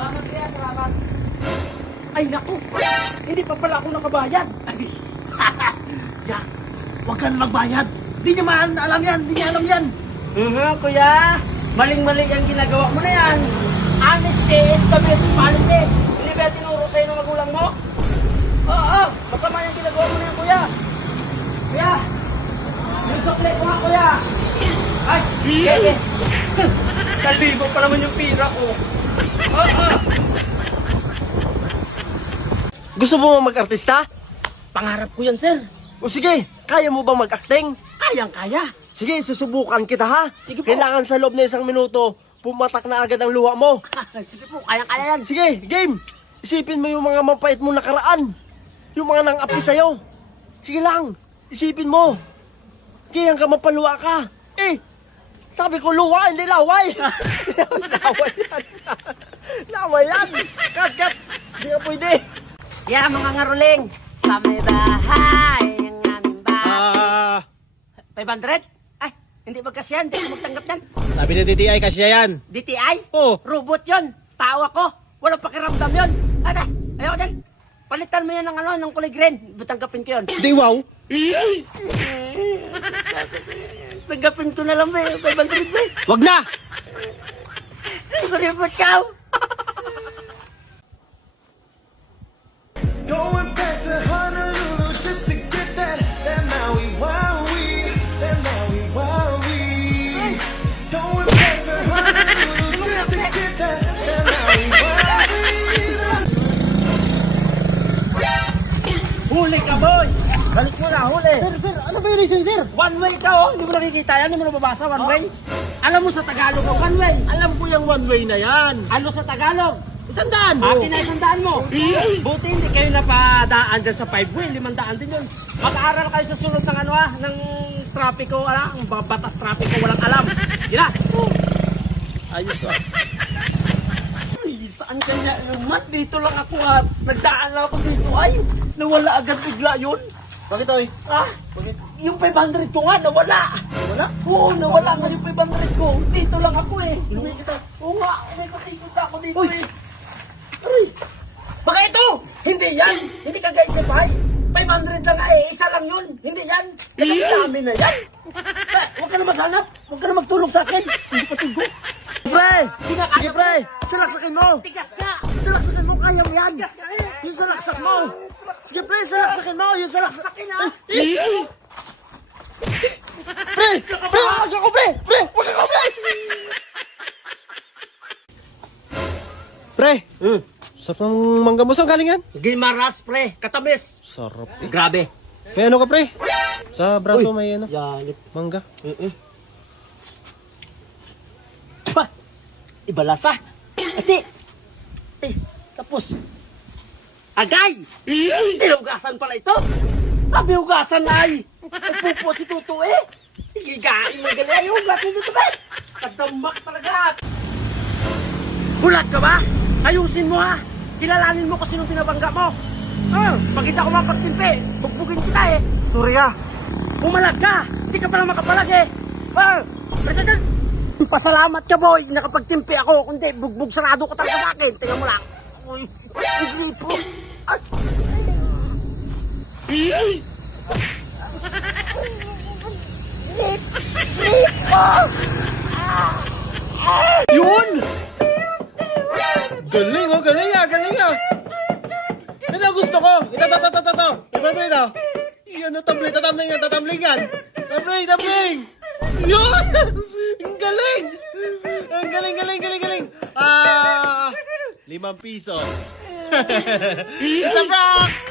Salamat kuya, salamat. Ay naku, hindi pa pala ako nakabayad. Ya, huwag ka na magbayad. Di niya alam yan, di niya alam yan. Kuya, maling-mali ang ginagawa mo na yan. Honesty is the best policy. Hindi ba tinuro sa'yo ng magulang mo? Oo, masama yung ginagawa mo na yan, kuya. Kuya, yung sukli ko nga, kuya. Ay, sige. 1,000 pa naman yung pira ko. Oo. Gusto mo mag-artista? Pangarap ko yan, sir. O sige, kaya mo bang mag-acting? Kayang-kaya. Sige, susubukan kita ha. Sige po. Kailangan sa loob na 1 minuto, pumatak na agad ang luha mo. Sige po, kayang-kaya yan. Sige, game. Isipin mo yung mga mapait mo nakaraan. Yung mga nang-api sa'yo. Sige lang, isipin mo. Kaya ka mapaluwa ka. Sabi ko luwa, hindi laway. Laway yan. Laway yan. Cut. Hindi ka pwede. Yeah, mga ngaruling. Sa may bahay, ang aming bahay. 500? Ay, hindi magkasyan. Hindi ako magtanggap yan. Sabi ni DTI kasi yan. DTI? Oh. Robot yun. Tao ako. Walang pakiramdam yun. Ano? Ayaw din. Palitan mo yan ng ano, ng kulay green. Tanggapin ko yun. Di wow. Tanggapin ko na lang ba 500 ba? Wag na. Robot ka. Going back to Honolulu just to get that Maui Wowie, that Maui Wowie. Going back to Honolulu just to get that Maui Wowie. Huli ka, boy! Balik mo na, huli! Sir, ano violation, sir? One way ka, oh! Hindi mo nakikita yan, hindi mo nababasa, one way. Alam mo sa Tagalog, oh, one way. Alam ko yung one way na yan. Ano sa Tagalog? 100 mo. Akin na 100 mo. Buti hindi kayo napadaan dyan sa 5-way, 500 din yun. Mag-aaral kayo sa sunod ng ano ng trapiko, ang batas trapiko, walang alam. Gila! Ayos ah. Ay, saan kanya naman? Dito lang ako at nagdaan lang ako dito. Ay, nawala agad bigla yun. Bakit oy? Bakit? Yung 500 ko nga, nawala. Wala? Oo, nawala nga yung 500 ko. Dito lang ako eh. Oo nga, may makikita ako dito eh. Aray! Baka ito! Hindi yan! Hindi ka guys sa bahay! 500 lang eh, isa lang yun! Hindi yan! Dami na yan! Huwag ka na maghanap! Huwag ka na magtulog sa akin! Hindi pa tugo! Pre! Sige pre! Salaksakin mo! Tigas nga! Salaksakin mo, kaya mo yan! Tigas nga eh! Yung salaksak mo! Sige pre, salaksakin mo! Yung salaksak! Sakin ha! Pre! Pre! Huwag ako pre! Pre! Huwag ako pre! Pre! Sarap ng mangga mo. Saan galing yan? Gimaras pre! Katabis! Sarap Grabe! May ano ka pre? Sa braso may ano? Yan. Mangga. Pa! Ibalasa! Ate! Tapos! Agay! Tinugasan pala ito! Sabi hugasan ay! Nagpupo si Tuto eh! Higain mo gali ay hugasan dito ba? Kadamak talaga! Bulat ka ba? Ayusin mo ha! Kilalanin mo kasi nung pinabangga mo! Pag hindi ako mapagtimpi, bugbugin kita eh! Surya! Pumalag ka! Hindi ka pala makapalag eh! President! Pasalamat ka boy! Nakapagtimpi ako! Kundi bugbog sarado ka talaga sa akin! Tingnan mo lang! Uy! Hindi po! Yun! Galing oh, galing ah, galing ah. Ito ang gusto ko. Ito. Iba na. Yan ang tumbling, tatamblingan. Tumbling. Yun! Ang galing! Ang galing. 5 piso. Isa prank!